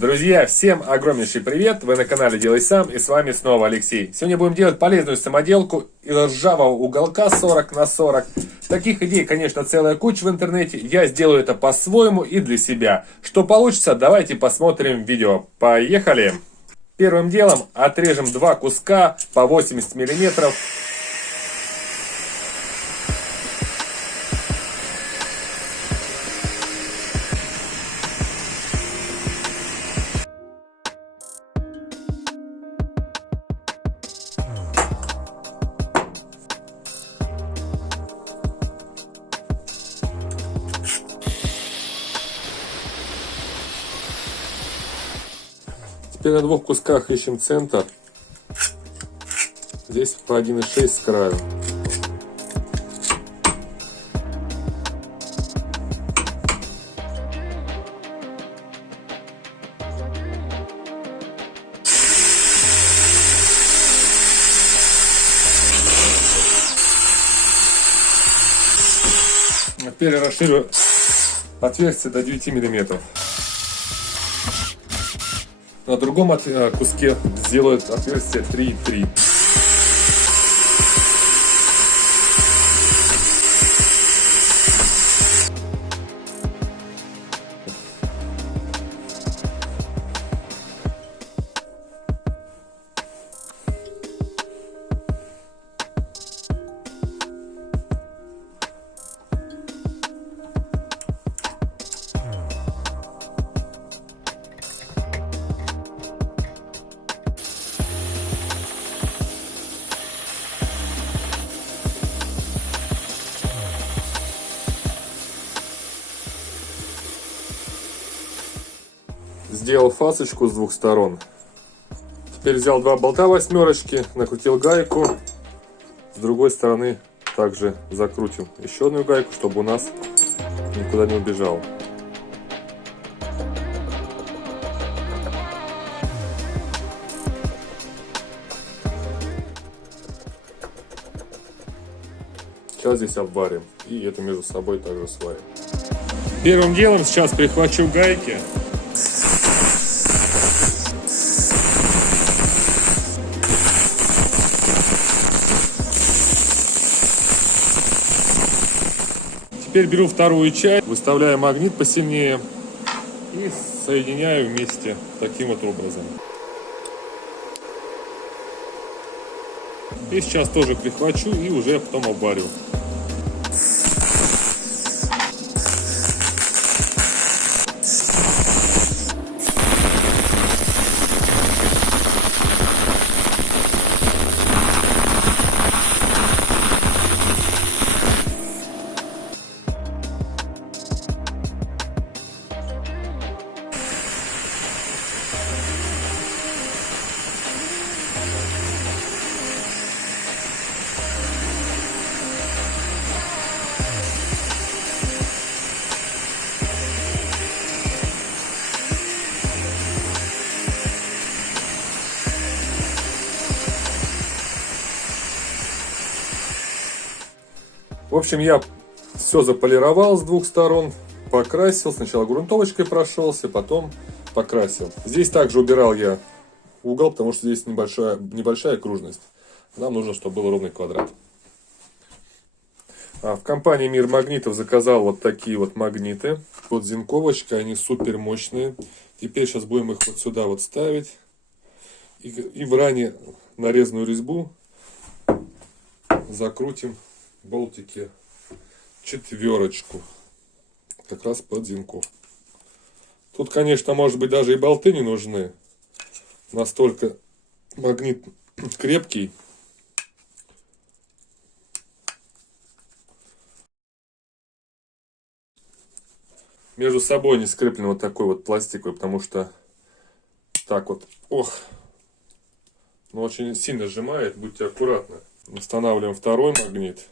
Друзья, всем огромнейший привет! Вы на канале Делай Сам, и с вами снова Алексей. Сегодня будем делать полезную самоделку из ржавого уголка 40 на 40. Таких идей, конечно, целая куча в интернете. Я сделаю это по-своему и для себя. Что получится, давайте посмотрим видео. Поехали! Первым делом отрежем два куска по 80 миллиметров. Теперь на двух кусках ищем центр. Здесь по 1,6 с краю. Теперь расширю отверстие до 9 миллиметров. На другом куске сделают отверстие 3,3. Сделал фасочку с двух сторон. Теперь взял два болта восьмерочки, накрутил гайку. С другой стороны также закрутим еще одну гайку, чтобы у нас никуда не убежал. Сейчас здесь обварим и это между собой также сварим. Первым делом сейчас прихвачу гайки. Теперь беру вторую часть, выставляю магнит посильнее и соединяю вместе таким вот образом. И сейчас тоже прихвачу и уже потом обварю. В общем, я все заполировал с двух сторон, покрасил. Сначала грунтовочкой прошелся, потом покрасил. Здесь также убирал я угол, потому что здесь небольшая окружность. Нам нужно, чтобы был ровный квадрат. В компании Мир Магнитов заказал вот такие вот магниты. Вот зинковочка, они супер мощные. Теперь сейчас будем их вот сюда вот ставить. И в ранее нарезанную резьбу закрутим болтики четверочку, как раз под зинков. Тут, конечно, может быть даже и болты не нужны, настолько магнит крепкий. Между собой не скреплен вот такой вот пластиковый, потому что так вот, но очень сильно сжимает, будьте аккуратны. Устанавливаем второй магнит.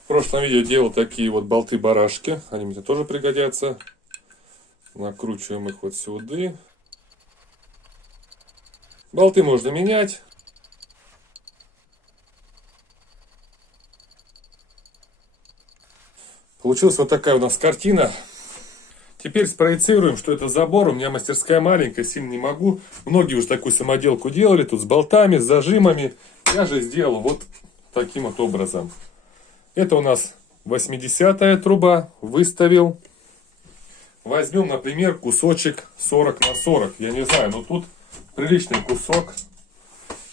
В прошлом видео делал такие вот болты-барашки, они мне тоже пригодятся. Накручиваем их вот сюда. Болты можно менять. Получилась вот такая у нас картина. Теперь спроецируем, что это забор. У меня мастерская маленькая, сильно не могу. Многие уже такую самоделку делали, тут с болтами, с зажимами. Я же сделал вот таким вот образом. Это у нас 80-я труба, выставил. Возьмем, например, кусочек 40 на 40. Я не знаю, но тут приличный кусок.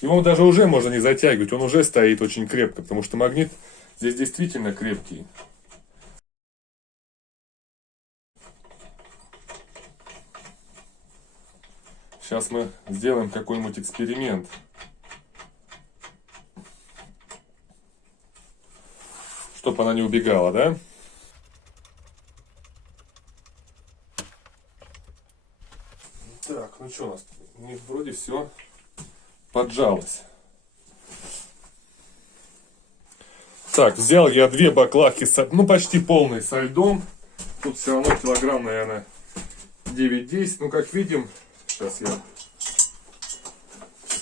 Его даже уже можно не затягивать, он уже стоит очень крепко, потому что магнит здесь действительно крепкий. Сейчас мы сделаем какой-нибудь эксперимент. Чтобы она не убегала, да? Так, ну что у нас? Вроде все поджалось. Так, взял я 2 баклажки, ну почти полные со льдом. Тут все равно килограмм, наверное, 9-10. Ну, как видим, сейчас я...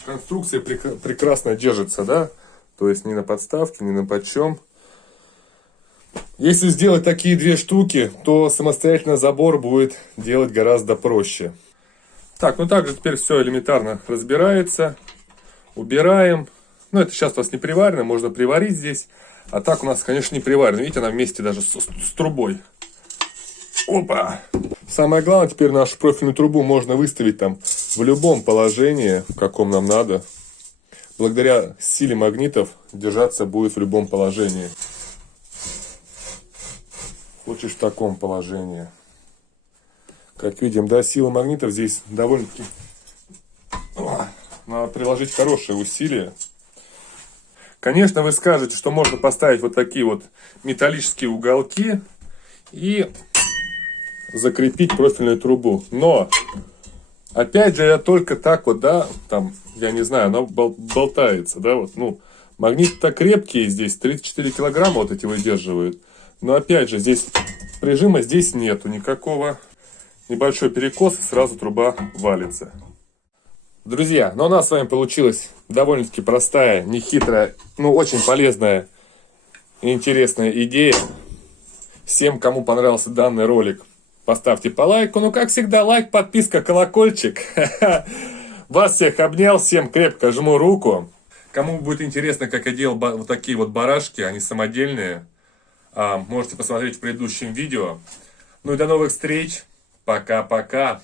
Конструкция прекрасно держится, да? То есть ни на подставке, ни на подчем. Если сделать такие 2 штуки, то самостоятельно забор будет делать гораздо проще. Так, ну также теперь все элементарно разбирается. Убираем. Ну, это сейчас у нас не приварено, можно приварить здесь. А так у нас, конечно, не приварено. Видите, она вместе даже с трубой. Опа! Самое главное, теперь нашу профильную трубу можно выставить там в любом положении, в каком нам надо. Благодаря силе магнитов держаться будет в любом положении. Хочешь в таком положении. Как видим, да, сила магнитов здесь довольно-таки... Надо приложить хорошее усилие. Конечно, вы скажете, что можно поставить вот такие вот металлические уголки и закрепить профильную трубу. Но, опять же, я только так вот, да, там, я не знаю, она болтается, да, вот, ну, магниты-то крепкие здесь, 34 килограмма вот эти выдерживают. Но, опять же, здесь прижима здесь нету никакого. Небольшой перекос, и сразу труба валится. Друзья, ну у нас с вами получилась довольно-таки простая, нехитрая, но очень полезная и интересная идея. Всем, кому понравился данный ролик, поставьте по лайку. Ну, как всегда, лайк, подписка, колокольчик. Вас всех обнял, всем крепко жму руку. Кому будет интересно, как я делал вот такие вот барашки, они самодельные, можете посмотреть в предыдущем видео. Ну и до новых встреч. Пока-пока.